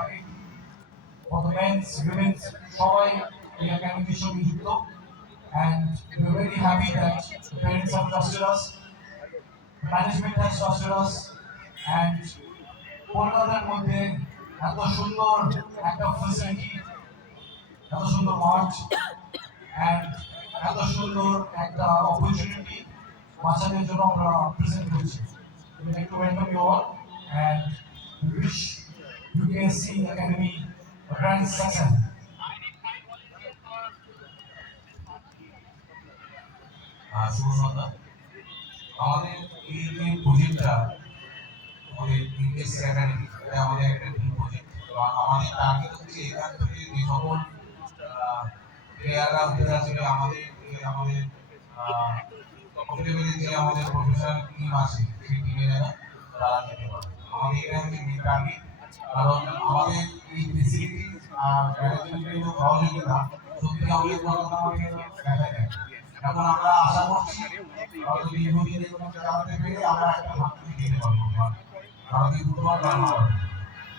থাকে for the men's, women's, সবাই এই একাডেমির সঙ্গে যুক্ত and we're very happy that the parents have trusted us, management has trusted us and কলকাতার মধ্যে এত সুন্দর একটা ফ্যাসিলিটি, এত সুন্দর মাঠ and এত সুন্দর একটা অপরচুনিটি বাচ্চাদের জন্য আমরা প্রেজেন্ট করছি। We'd like to welcome you all and we wish UKSC Academy a grand success. শুভ সন্ধ্যা। আমাদের এই যে প্রজেক্টটা আমাদের UKSC একাডেমি, এটা আমাদের একটা ড্রিম প্রজেক্ট। আমাদের টার্গেট হচ্ছে এখান থেকে যে সকল প্লেয়াররা উঠে আসবে, আমাদের যে আমাদের প্রফেশনাল টিম আছে সেই টিমে তারা যেতে পারবে। আমাদের এটা হচ্ছে মেন টার্গেট, কারণ আমাদের এই ফেসিলিটি আর ম্যানেজমেন্টের সহযোগিতা সত্যি আমাদের কলকাতা আমাকে দেখা যায়। এখন আমরা আশা করছি দীর্ঘদিনের মধ্যে জানাতে পেরে আমরা একটা ভাবতে দিতে পারবো ভারতীয় ফুটবল